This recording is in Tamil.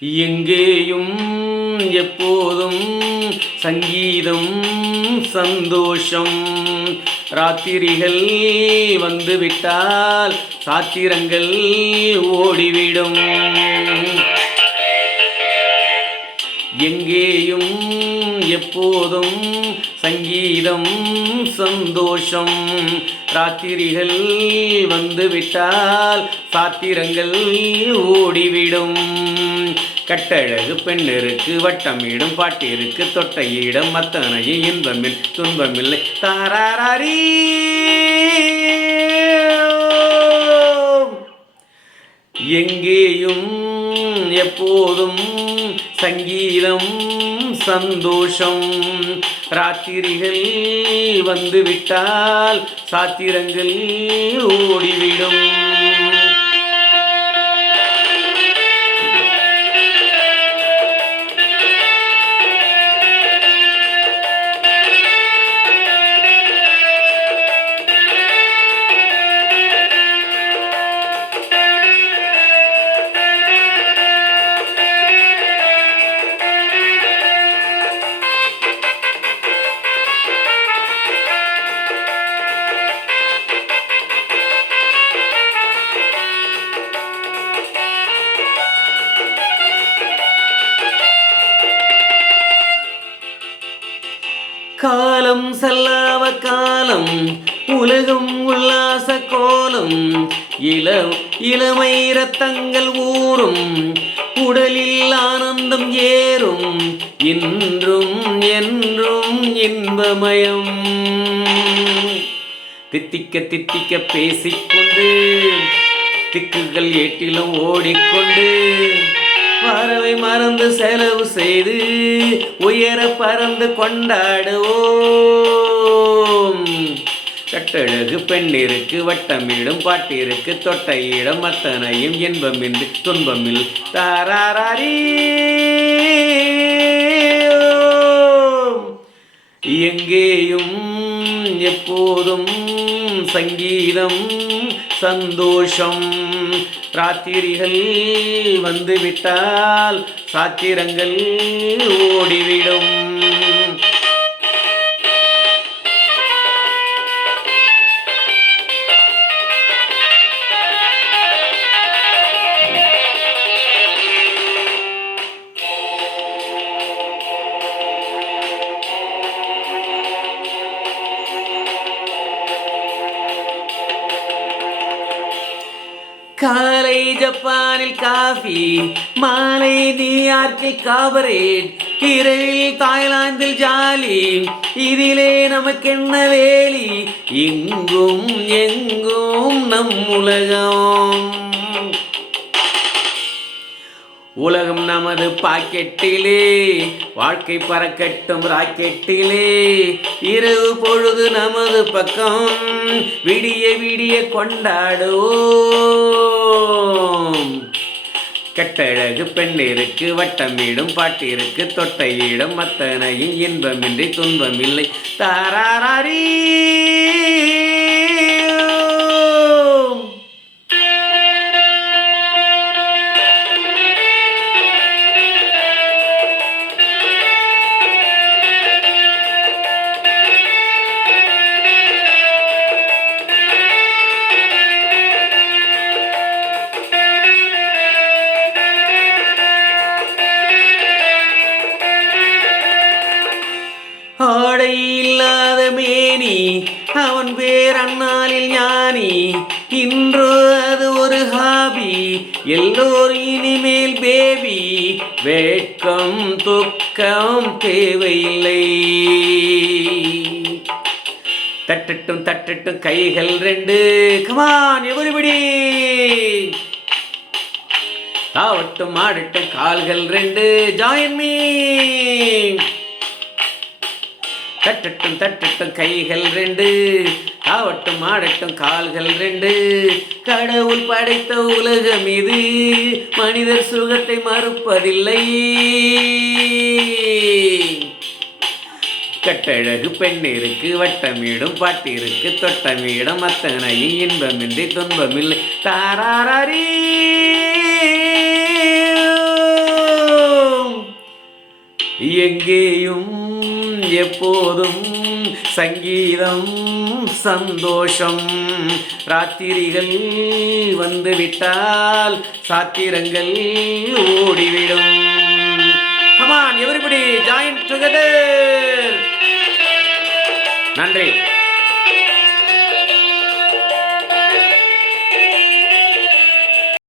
எங்கேயும் எப்போதும் சங்கீதம் சந்தோஷம். ராத்திரிகள் வந்துவிட்டால் சாத்திரங்கள் ஓடிவிடும். எங்கேயும் எப்போதும் சங்கீதம் சந்தோஷம். ராத்திரிகள் வந்துவிட்டால் சாத்திரங்கள் ஓடிவிடும். கட்டழகு பெண்ணிற்கு வட்டமிடும் பாட்டிற்கு தொட்டையிடம் அத்தனையும் இன்பமில் துன்பமில்லை. தாராரி எங்கேயும் எப்போதும் சங்கீதம் சந்தோஷம். ராத்திரிகள் வந்துவிட்டால் சாத்திரங்கள் ஓடிவிடும். காலம் செல்லாவ காலம் உலகம் உல்லாச கோலம். இளமை ரத்தங்கள் ஊறும் உடலில் ஆனந்தம் ஏறும். இன்றும் என்றும் இன்பமயம். தித்திக்க தித்திக்க பேசிக்கொண்டு திக்குகள் ஏட்டிலும் ஓடிக்கொண்டு வரவை மறந்து செலவு செய்து உயர பறந்து கொண்டாடுவோம். கட்டழகு பெண்ணிற்கு வட்டமிடும் பாட்டிற்கு தொட்டையிடம் அத்தனையும் இன்பமின்றி துன்பமில். தாராரி எங்கேயும் எப்போதும் சங்கீதம் சந்தோஷம். ராத்திரிகள் வந்துவிட்டால் சாத்திரங்கள் ஓடிவிடும். காலை ஜப்பானில் காஃபி, மாலை நியூயார்க்கில் காபரேட், இரவில் தாய்லாந்தில் ஜாலி. இதிலே நமக்கென்ன வேலி? எங்கும் எங்கும் நம் உலகம். உலகம் நமது பாக்கெட்டிலே, வாழ்க்கை பறக்கட்டும் ராக்கெட்டிலே. இரவு பொழுது நமது பக்கம், விடிய விடிய கொண்டாடுவோம். கட்டழகு பெண்ணிற்கு வட்டமிடும் பாட்டிற்கு தொட்டையிடம் அத்தனையும் இன்பமின்றி துன்பமில்லை. தாராரி ஆடை இல்லாத மேனி, அவன் பேர் அண்ணாலில் ஞானி. இன்று அது ஒரு ஹாபி, எல்லோரும் இனிமேல் பேபி. வேட்கம் துக்கம் தேவையில்லை. தட்டட்டும் தட்டட்டும் கைகள் ரெண்டு, கமான் எவரிபடி. தாவட்டும் ஆடட்டும் கால்கள் ரெண்டு, ஜாயின் மீ. தட்டட்டும் தட்டட்டும் கைகள் ரெண்டு, ஆவட்டும் ஆடட்டும் கால்கள் ரெண்டு. கடவுள் படைத்த உலகம் இது, மனிதர் சுகத்தை மறுப்பதில்லை. கட்டழகு பெண்ணிற்கு வட்டமிடும் பாட்டிற்கு தொட்டமிடம் அத்தனையும் இன்பமின்றி துன்பமில்லை. தாராரி எங்கேயும் எப்போதும் சங்கீதம் சந்தோஷம். ராத்திரிகள் வந்துவிட்டால் சாத்திரங்கள் ஓடிவிடும். Come on, everybody, join together. நன்றி.